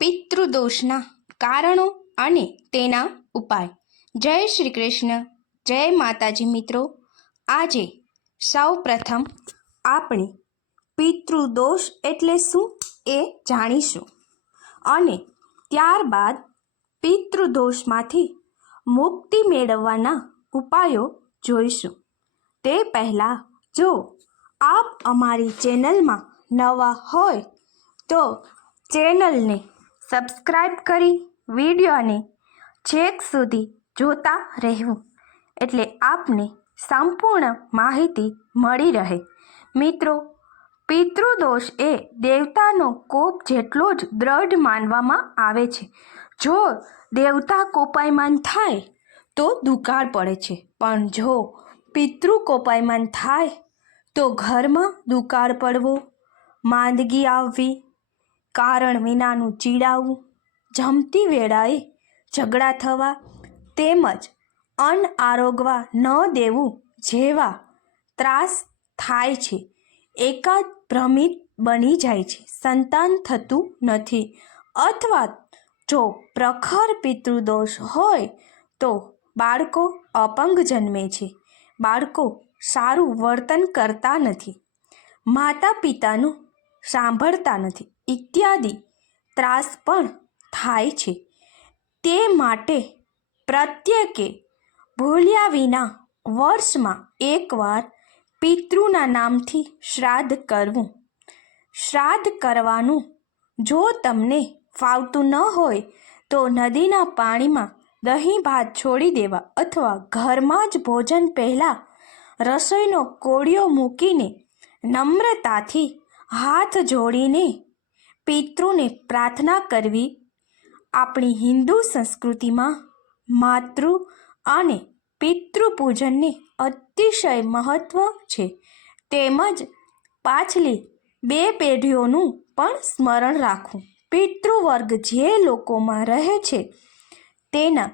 પિતૃદોષના કારણો અને તેના ઉપાય। જય શ્રી કૃષ્ણ, જય માતાજી મિત્રો। આજે સૌ પ્રથમ આપણે પિતૃદોષ એટલે શું એ જાણીશું અને ત્યારબાદ પિતૃદોષમાંથી મુક્તિ મેળવવાના ઉપાયો જોઈશું। તે પહેલાં જો આપ અમારી ચેનલમાં નવા હોય તો ચેનલને સબસ્ક્રાઈબ કરી વિડીયોને છેક સુધી જોતા રહેવું, એટલે આપને સંપૂર્ણ માહિતી મળી રહે। મિત્રો, પિતૃદોષ એ દેવતાનો કોપ જેટલો જ દ્રઢ માનવામાં આવે છે। જો દેવતા કોપાયમાન થાય તો દુકાળ પડે છે, પણ જો પિતૃ કોપાયમાન થાય તો ઘરમાં દુકાળ પડવો, માંદગી આવવી, કારણ વિનાનું ચીડાવવું, જમતી વેળાએ ઝઘડા થવા તેમજ અન્ન આરોગવા ન દેવું જેવા ત્રાસ થાય છે। એકાદ ભ્રમિત બની જાય છે, સંતાન થતું નથી, અથવા જો પ્રખર પિતૃદોષ હોય તો બાળકો અપંગ જન્મે છે, બાળકો સારું વર્તન કરતા નથી, માતા પિતાનું સાંભળતા નથી ઇત્યાદિ ત્રાસ પણ થાય છે। તે માટે પ્રત્યેકે ભૂલ્યા વિના વર્ષમાં એકવાર પિતૃના નામથી શ્રાદ્ધ કરવું। શ્રાદ્ધ કરવાનું જો તમને ફાવતું ન હોય તો નદીના પાણીમાં દહીં ભાત છોડી દેવા, અથવા ઘરમાં જ ભોજન પહેલાં રસોઈનો કોળિયો મૂકીને નમ્રતાથી હાથ જોડીને પિતૃને પ્રાર્થના કરવી। આપણી હિન્દુ સંસ્કૃતિમાં માતૃ અને પિતૃ પૂજનને અતિશય મહત્વ છે, તેમજ પાછલી બે પેઢીઓનું પણ સ્મરણ રાખવું। પિતૃવર્ગ જે લોકોમાં રહે છે તેના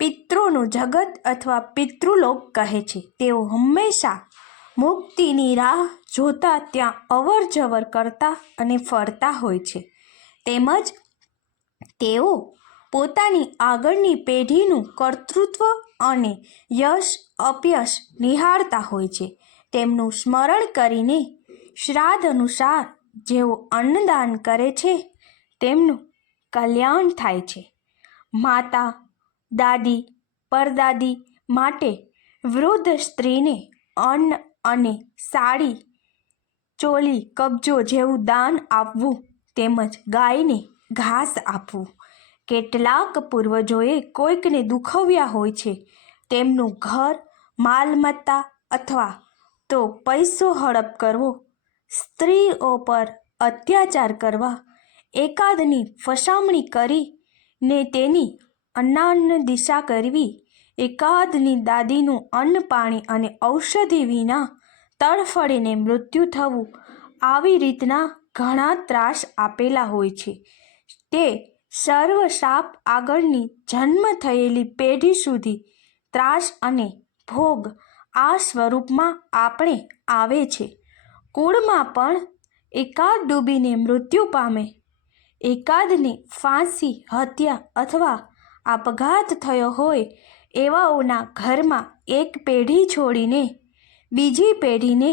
પિતૃનું જગત અથવા પિતૃલોક કહે છે। તેઓ હંમેશા મુક્તિની રાહ જોતા ત્યાં અવર જવર કરતા અને ફરતા હોય છે, તેમજ તેઓ પોતાની આગળની પેઢીનું કર્તૃત્વ અને યશ અપયશ નિહાળતા હોય છે। તેમનું સ્મરણ કરીને શ્રાદ્ધ અનુસાર જેઓ અન્નદાન કરે છે તેમનું કલ્યાણ થાય છે। માતા, દાદી, પરદાદી માટે વૃદ્ધ સ્ત્રીને અન્ન અને સાડી, ચોલી, કબજો જેવું દાન આપવું, તેમજ ગાયને ઘાસ આપવું। કેટલાક પૂર્વજોએ કોઈકને દુખવ્યા હોય છે, તેમનું ઘર, માલમત્તા અથવા તો પૈસો હડપ કરવો, સ્ત્રીઓ પર અત્યાચાર કરવા, એકાદની ફસામણી કરીને તેની અન્નાન્ન દિશા કરવી, એકાદની દાદીનું અન્ન પાણી અને ઔષધિ વિના તડફડીને મૃત્યુ થવું, આવી રીતના ઘણા ત્રાસ આપેલા હોય છે। તે સર્વ શાપ આગળની જન્મ થયેલી પેઢી સુધી ત્રાસ અને ભોગ આ સ્વરૂપમાં આપણે આવે છે। કુળમાં પણ એકાદ ડૂબીને મૃત્યુ પામે, એકાદની ફાંસી, હત્યા અથવા આપઘાત થયો હોય એવાઓના ઘરમાં એક પેઢી છોડીને બીજી પેઢીને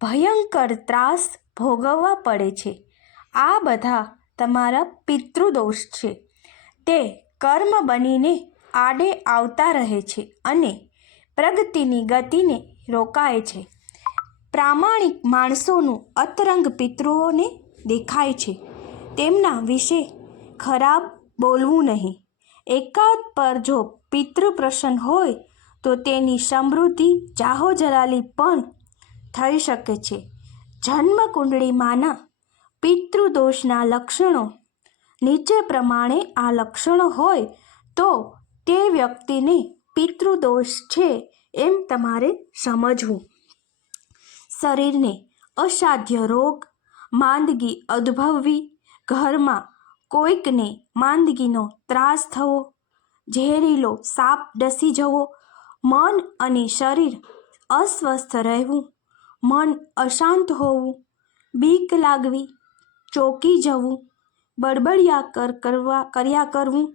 ભયંકર ત્રાસ ભોગવવા પડે છે। આ બધા તમારા પિતૃદોષ છે, તે કર્મ બનીને આડે આવતા રહે છે અને પ્રગતિની ગતિને રોકાય છે। પ્રામાણિક માણસોનું અંતરંગ પિતૃઓને દેખાય છે, તેમના વિશે ખરાબ બોલવું નહીં। એકાદ પર જો પિતૃ પ્રસન્ન હોય તો તેની સમૃદ્ધિ જાહોજલાલી પણ થઈ શકે છે। જન્મ કુંડળીમાંના પિતૃદોષના લક્ષણો નીચે પ્રમાણે આ લક્ષણો હોય તો તે વ્યક્તિને પિતૃદોષ છે એમ તમારે સમજવું। શરીરને અસાધ્ય રોગ, માંદગી ઉદ્ભવવી, ઘરમાં કોઈકને માંદગીનો ત્રાસ થવો, ઝેરીલો સાપ ડસી જવો, મન અને શરીર અસ્વસ્થ રહેવું, મન અશાંત હોવું, બીક લાગવી, ચોંકી જવું, કર્યા કરવું,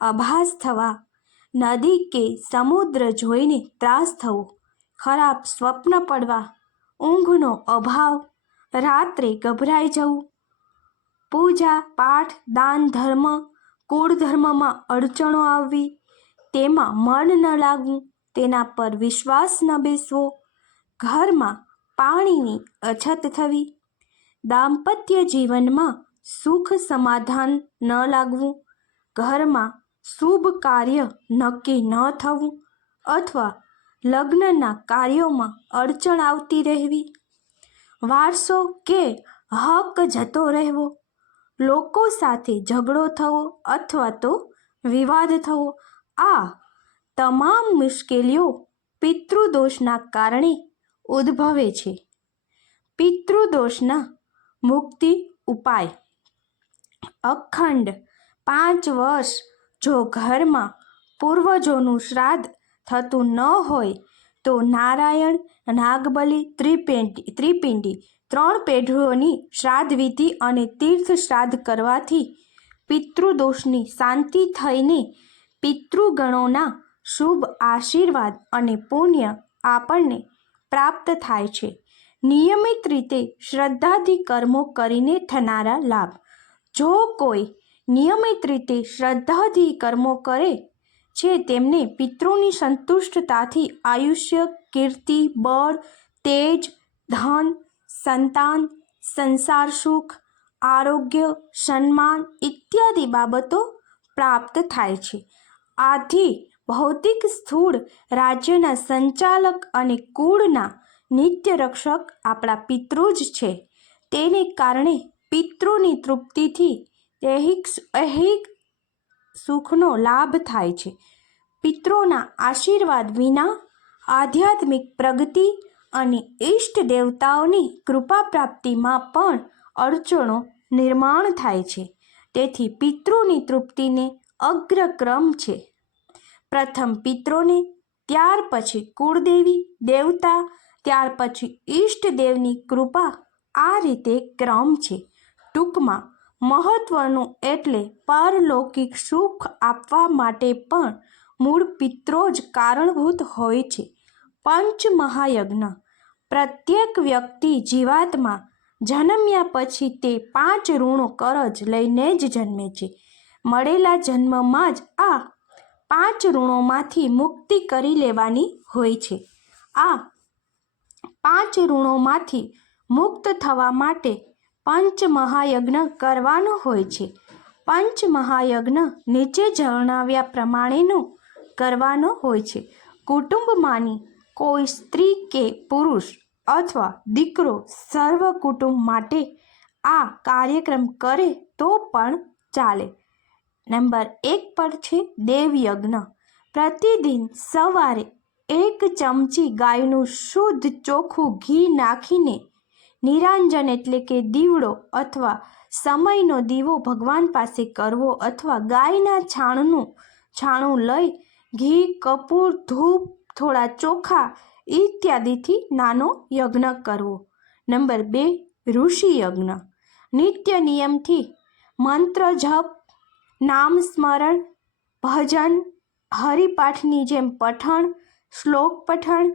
આભાસ થવા, નદી કે સમુદ્ર જોઈને ત્રાસ થવો, ખરાબ સ્વપ્ન પડવા, ઊંઘનો અભાવ, રાત્રે ગભરાઈ જવું, પૂજા પાઠ દાન ધર્મ કુળ ધર્મમાં અડચણો આવવી, તેમાં મન ન લાગવું, તેના પર વિશ્વાસ ન બેસવો, ઘરમાં પાણીની અછત થવી, દાંપત્ય જીવનમાં સુખ સમાધાન ન લાગવું, ઘરમાં શુભ કાર્ય નક્કી ન થવું અથવા લગ્નના કાર્યોમાં અડચણ આવતી રહેવી, વારસો કે હક જતો રહેવો, લોકો સાથે ઝઘડો થવો અથવા તો વિવાદ થવો. આ તમામ મુશ્કેલીઓ પિતૃદોષના કારણે ઉદ્ભવે છે. પિતૃદોષના મુક્તિ ઉપાય: અખંડ 5 વર્ષ જો ઘરમાં પૂર્વજોનું શ્રાદ્ધ થતું ન હોય તો નારાયણ, નાગબલી, ત્રિપિંડી 3 પેઢીઓની શ્રાદ્ધ વિધિ અને તીર્થ શ્રાદ્ધ કરવાથી પિતૃદોષની શાંતિ થઈને પિતૃગણોના શુભ આશીર્વાદ અને પુણ્ય આપણને પ્રાપ્ત થાય છે. નિયમિત રીતે શ્રદ્ધાથી કર્મો કરીને થનારા લાભ: જો કોઈ નિયમિત રીતે શ્રદ્ધાથી કર્મો કરે છે તેમને પિતૃની સંતુષ્ટતાથી આયુષ્ય, કીર્તિ, બળ, તેજ, ધન, સંતાન, સંસાર સુખ, આરોગ્ય, સન્માન ઇત્યાદિ બાબતો પ્રાપ્ત થાય છે. આથી ભૌતિક સ્થૂળ રાજ્યના સંચાલક અને કુળના નિત્ય રક્ષક આપણા પિતૃ જ છે. તેને કારણે પિતૃની તૃપ્તિથી ઐહિક સુખનો લાભ થાય છે. પિતૃના આશીર્વાદ વિના આધ્યાત્મિક પ્રગતિ અને ઈષ્ટ દેવતાઓની કૃપા પ્રાપ્તિમાં પણ અડચણો નિર્માણ થાય છે. તેથી પિતૃની તૃપ્તિને અગ્રક્રમ છે. પ્રથમ પિતૃને, ત્યાર પછી કુળદેવી દેવતા, ત્યાર પછી ઈષ્ટદેવની કૃપા, આ રીતે ક્રમ છે. ટૂંકમાં મહત્વનું એટલે પારલૌકિક સુખ આપવા માટે પણ મૂળ પિતૃ જ કારણભૂત હોય છે. પંચમહાયજ્ઞ: પ્રત્યેક વ્યક્તિ જીવાત્મા જન્મ્યા પછી તે 5 ઋણો કરજ લઈને જ જન્મે છે. મળેલા જન્મમાં જ આ 5 ઋણોમાંથી મુક્તિ કરી લેવાની હોય છે. આ 5 ઋણોમાંથી મુક્ત થવા માટે પંચમહાયજ્ઞ કરવાનો હોય છે. પંચમહાયજ્ઞ નીચે જણાવ્યા પ્રમાણેનો કરવાનો હોય છે. કુટુંબમાંની કોઈ સ્ત્રી કે પુરુષ અથવા દીકરો સર્વ કુટુંબ માટે આ કાર્યક્રમ કરે તો પણ ચાલે. નંબર 1 પર છે દેવયજ્ઞ. પ્રતિદિન સવારે 1 ચમચી ગાયનું શુદ્ધ ચોખ્ખું ઘી નાખીને નિરાંજન એટલે કે દીવડો અથવા સમયનો દીવો ભગવાન પાસે કરવો અથવા ગાયના છાણું લઈ ઘી, કપૂર, ધૂપ, થોડા ચોખા ઇત્યાદિથી નાનો યજ્ઞ કરવો. નંબર 2 ઋષિ યજ્ઞ. નિત્ય નિયમથી મંત્ર જપ, નામ સ્મરણ, ભજન, હરિપાઠની જેમ પઠણ, શ્લોક પઠણ,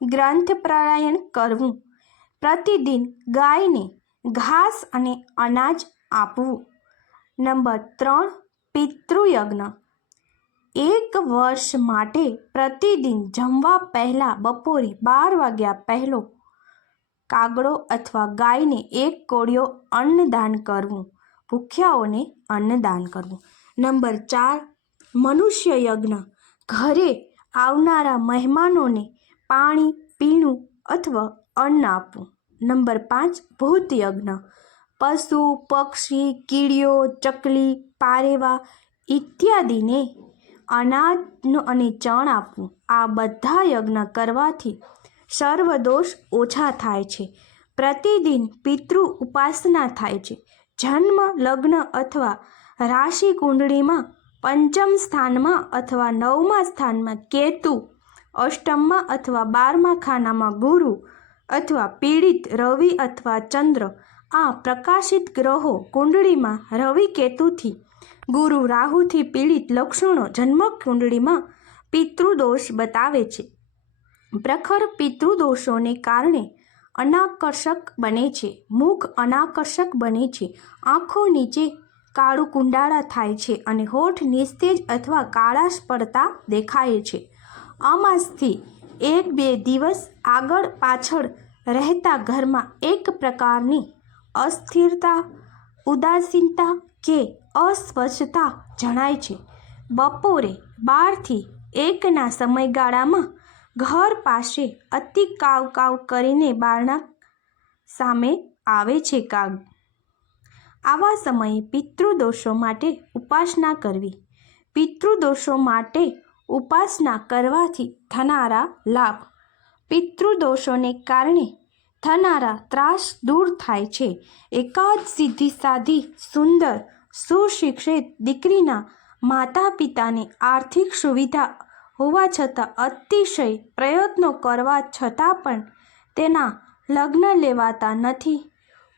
ગ્રંથ પારાયણ કરવું. પ્રતિદિન ગાયને ઘાસ અને અનાજ આપવું. નંબર 3 પિતૃયજ્ઞ. 1 વર્ષ માટે પ્રતિદિન જમવા પહેલાં બપોરે 12 વાગ્યા પહેલો કાગડો અથવા ગાયને 1 કોળિયો અન્નદાન કરવું. ભૂખ્યાઓને અન્નદાન કરવું. નંબર 4 મનુષ્ય યજ્ઞ. ઘરે આવનારા મહેમાનોને પાણી, પીણું અથવા અન્ન આપવું. નંબર 5 ભૂત યજ્ઞ. પશુ, પક્ષી, કીડીઓ, ચકલી, પારેવા ઇત્યાદિને અનાજ અને ચણ આપવું. આ બધા યજ્ઞ કરવાથી સર્વદોષ ઓછા થાય છે. પ્રતિદિન પિતૃ ઉપાસના થાય છે. જન્મ, લગ્ન અથવા રાશિ કુંડળીમાં 5મ સ્થાનમાં અથવા 9મા સ્થાનમાં કેતુ, અષ્ટમમાં અથવા 12મા ખાનામાં ગુરુ અથવા પીડિત રવિ અથવા ચંદ્ર આ પ્રકાશિત ગ્રહો કુંડળીમાં રવિ કેતુથી, ગુરુ રાહુથી પીડિત લક્ષણો જન્મ કુંડળીમાં પિતૃદોષ બતાવે છે. પ્રખર પિતૃદોષોને કારણે અનાકર્ષક બને છે. મુખ અનાકર્ષક બને છે. આંખો નીચે કાળું કુંડાળા થાય છે અને હોઠ નિસ્તેજ અથવા કાળાશ પડતા દેખાય છે. અમાસથી 1-2 દિવસ આગળ પાછળ રહેતા ઘરમાં એક પ્રકારની અસ્થિરતા, ઉદાસીનતા કે અસ્વસ્થતા જણાય છે. બપોરે 12થી 1ના સમયગાળામાં ઘર પાસે અતિ કાવકાવ કરીને બારણા સામે આવે છે. કાગ. આવા સમયે પિતૃદોષો માટે ઉપાસના કરવી. પિતૃદોષો માટે ઉપાસના કરવાથી થનારા લાભ. પિતૃદોષોને કારણે થનારા ત્રાસ દૂર થાય છે. એકાદ સિદ્ધિ સાધી સુંદર સુશિક્ષિત દીકરીના માતા પિતાને આર્થિક સુવિધા હોવા છતાં અતિશય પ્રયત્નો કરવા છતાં પણ તેના લગ્ન લેવાતા નથી.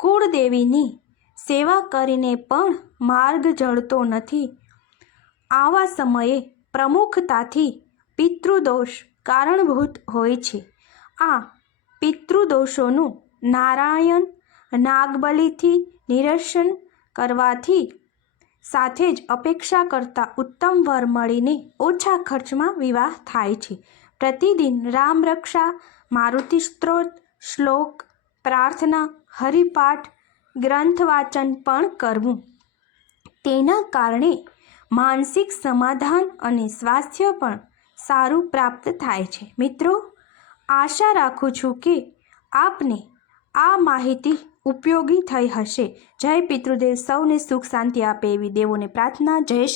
કુળદેવીની સેવા કરીને પણ માર્ગ જળતો નથી. આવા સમયે પ્રમુખતાથી પિતૃદોષ કારણભૂત હોય છે. આ પિતૃદોષોનું નારાયણ નાગબલિથી નિરસન કરવાથી સાથે જ અપેક્ષા કરતાં ઉત્તમ વર મળીને ઓછા ખર્ચમાં વિવાહ થાય છે. પ્રતિદિન રામરક્ષા, મારુતિ સ્તોત્ર, શ્લોક, પ્રાર્થના, હરિપાઠ, ગ્રંથ વાંચન પણ કરવું. તેના કારણે માનસિક સમાધાન અને સ્વાસ્થ્ય પણ સારું પ્રાપ્ત થાય છે. મિત્રો, આશા રાખું છું કે આપને આ માહિતી ઉપયોગી થઈ હશે. જય પિતૃદેવ. સૌને સુખ શાંતિ આપે એવી દેવોને પ્રાર્થના. જય શ્રી